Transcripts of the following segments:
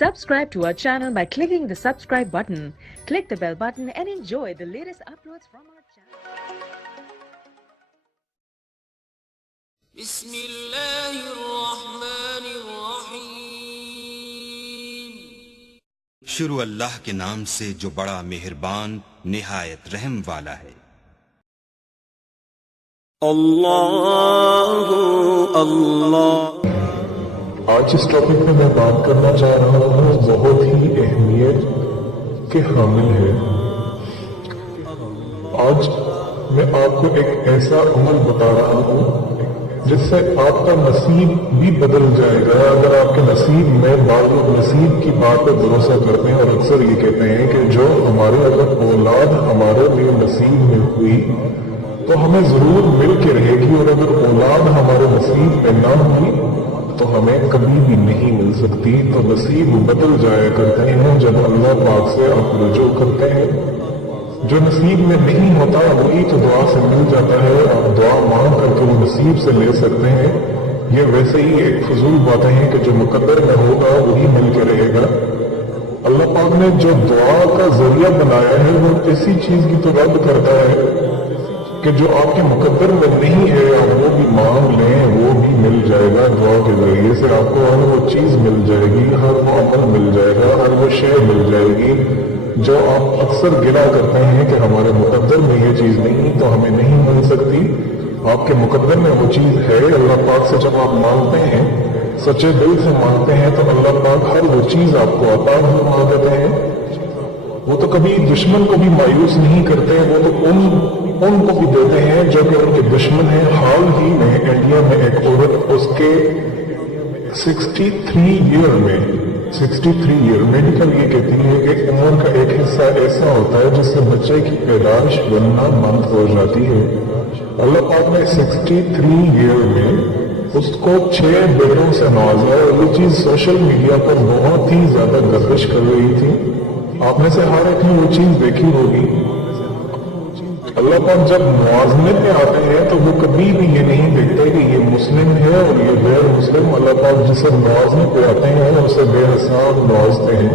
Subscribe to our channel by clicking the subscribe button. Click the bell button and enjoy the latest uploads from our channel. بسم اللہ الرحمن الرحیم. شروع اللہ کے نام سے جو بڑا مہربان نہایت رحم والا ہے. اللہ اللہ. آج اس ٹاپک میں بات کرنا چاہ رہا ہوں بہت ہی اہمیت کے حامل ہے. آج میں آپ کو ایک ایسا عمل بتا رہا ہوں جس سے آپ کا نصیب بھی بدل جائے گا. اگر آپ کے نصیب میں بعض لوگ نصیب کی بات پر بھروسہ کرتے ہیں اور اکثر یہ کہتے ہیں کہ جو ہمارے اگر اولاد ہمارے لیے نصیب میں ہوئی تو ہمیں ضرور مل کے رہے گی، اور اگر اولاد ہمارے نصیب میں نہ ہوئی تو ہمیں کبھی بھی نہیں مل سکتی. تو نصیب بدل جایا کرتے ہیں جب اللہ پاک سے آپ رجوع کرتے ہیں. جو نصیب میں نہیں ہوتا وہی تو دعا سے مل جاتا ہے. آپ دعا مانگ کر کے وہ نصیب سے لے سکتے ہیں. یہ ویسے ہی ایک فضول باتیں ہیں کہ جو مقدر میں ہوگا وہی مل کے رہے گا. اللہ پاک نے جو دعا کا ذریعہ بنایا ہے وہ ایسی چیز کی تو رد کرتا ہے کہ جو آپ کے مقدر میں نہیں ہے آپ وہ بھی مانگ لیں وہ بھی مل جائے گا. دعا کے ذریعے سے آپ کو ہر وہ چیز مل جائے گی، ہر وہ عمل مل جائے گا، ہر وہ شے مل جائے گی جو آپ اکثر گلا کرتے ہیں کہ ہمارے مقدر میں یہ چیز نہیں تو ہمیں نہیں مل سکتی. آپ کے مقدر میں وہ چیز ہے. اللہ پاک سے جب آپ مانگتے ہیں سچے دل سے مانگتے ہیں تو اللہ پاک ہر وہ چیز آپ کو عطا فرما دیتے ہیں. وہ تو کبھی دشمن کو بھی مایوس نہیں کرتے، وہ تو ان کو بھی دیتے ہیں جو کہ ان کے دشمن ہیں. حال ہی میں انڈیا میں ایک عورت اس کے 63 ایئر میڈیکل یہ کہتی ہے کہ عمر کا ایک حصہ ایسا ہوتا ہے جس سے بچے کی پیدائش بننا بند ہو جاتی ہے. اللہ پاک نے 63 ایئر میں اس کو 6 بیٹوں سے نوازا، اور یہ چیز سوشل میڈیا پر بہت ہی زیادہ گردش کر رہی تھی. آپ میں سے ہر ایک نے وہ چیز دیکھی ہوگی. اللہ پاک جب موازنے پہ آتے ہیں تو وہ کبھی بھی یہ نہیں دیکھتے کہ یہ مسلم ہے اور یہ غیر مسلم. اللہ پاک جسے موازنے پہ آتے ہیں اسے بے حساب نوازتے ہیں.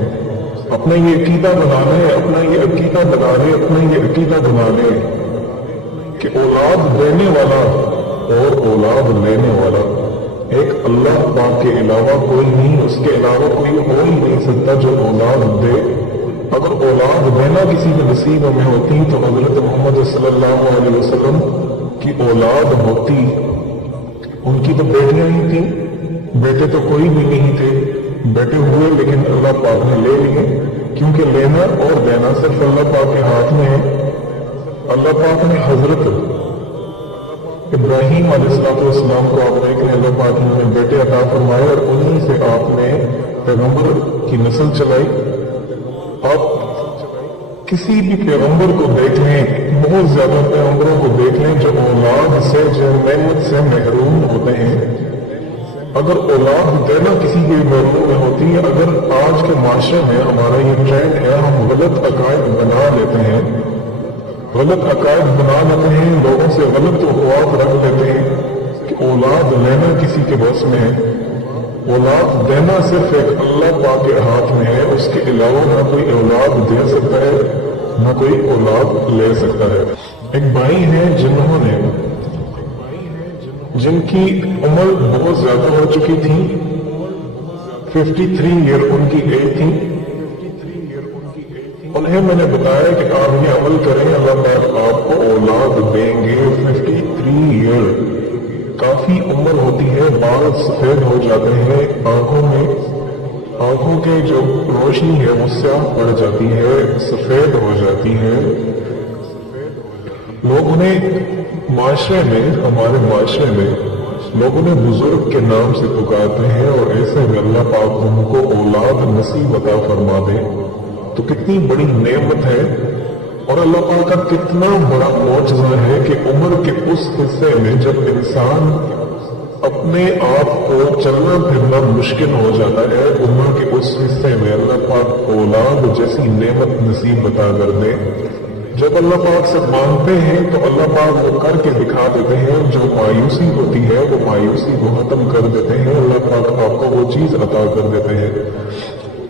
اپنا یہ عقیدہ بنا لے، اپنا یہ عقیدہ بنا لے، اپنا یہ عقیدہ بنا لے کہ اولاد دینے والا اور اولاد لینے والا ایک اللہ پاک کے علاوہ کوئی نہیں. اس کے علاوہ کوئی ہو ہی نہیں سکتا جو اولاد دے. اگر اولاد دینا کسی کے نصیب میں ہوتی تو حضرت محمد صلی اللہ علیہ وسلم کی اولاد ہوتی. ان کی تو بیٹیاں ہی تھیں، بیٹے تو کوئی بھی نہیں تھے. بیٹے ہوئے لیکن اللہ پاک نے لے لیے، کیونکہ لینا اور دینا صرف اللہ پاک کے ہاتھ میں ہے. اللہ پاک نے حضرت ابراہیم علیہ السلام کو آپ نے اللہ پاک نے بیٹے عطا فرمائے اور انہی سے آپ نے پیغمبر کی نسل چلائی. آپ کسی بھی پیغمبر کو دیکھ لیں، بہت زیادہ پیغمبروں کو دیکھ لیں جو اولاد سے جو نعمت سے محروم ہوتے ہیں. اگر اولاد دینا کسی کے محروم میں ہوتی ہے، اگر آج کے معاشرے میں ہمارا یہ ٹرینڈ ہے ہم غلط عقائد بنا لیتے ہیں، لوگوں سے غلط توقعات رکھ لیتے ہیں کہ اولاد لینا کسی کے بس میں ہے. اولاد دینا صرف ایک اللہ پاک کے ہاتھ میں ہے. اس کے علاوہ نہ کوئی اولاد دے سکتا ہے نہ کوئی اولاد لے سکتا ہے. ایک بھائی ہیں جن کی عمر بہت زیادہ ہو چکی تھی، 53 ایئر ان کی ایج تھی. انہیں میں نے بتایا کہ آپ یہ عمل کریں، اللہ پاک آپ کو اولاد دیں گے. 53 ایئر کافی عمر ہوتی ہے. بال سفید ہو جاتے ہیں، آنکھوں کے جو روشنی ہے وہ سیاہ پڑ جاتی ہے، سفید ہو جاتی ہے. لوگوں نے ہمارے معاشرے میں لوگوں نے بزرگ کے نام سے پکارتے ہیں، اور ایسے میں اللہ پاک ان کو اولاد نصیب عطا فرما دے تو کتنی بڑی نعمت ہے. اور اللہ پاک کا کتنا بڑا معجزہ ہے کہ عمر کے اس حصے میں جب انسان اپنے آپ کو چلنا پھرنا مشکل ہو جاتا ہے، عمر کے اس حصے میں اللہ پاک اولاد جیسی نعمت نصیب عطا کر دے. جب اللہ پاک سے مانگتے ہیں تو اللہ پاک وہ کر کے دکھا دیتے ہیں. جو مایوسی ہوتی ہے وہ مایوسی کو ختم کر دیتے ہیں. اللہ پاک آپ کو وہ چیز عطا کر دیتے ہیں.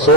100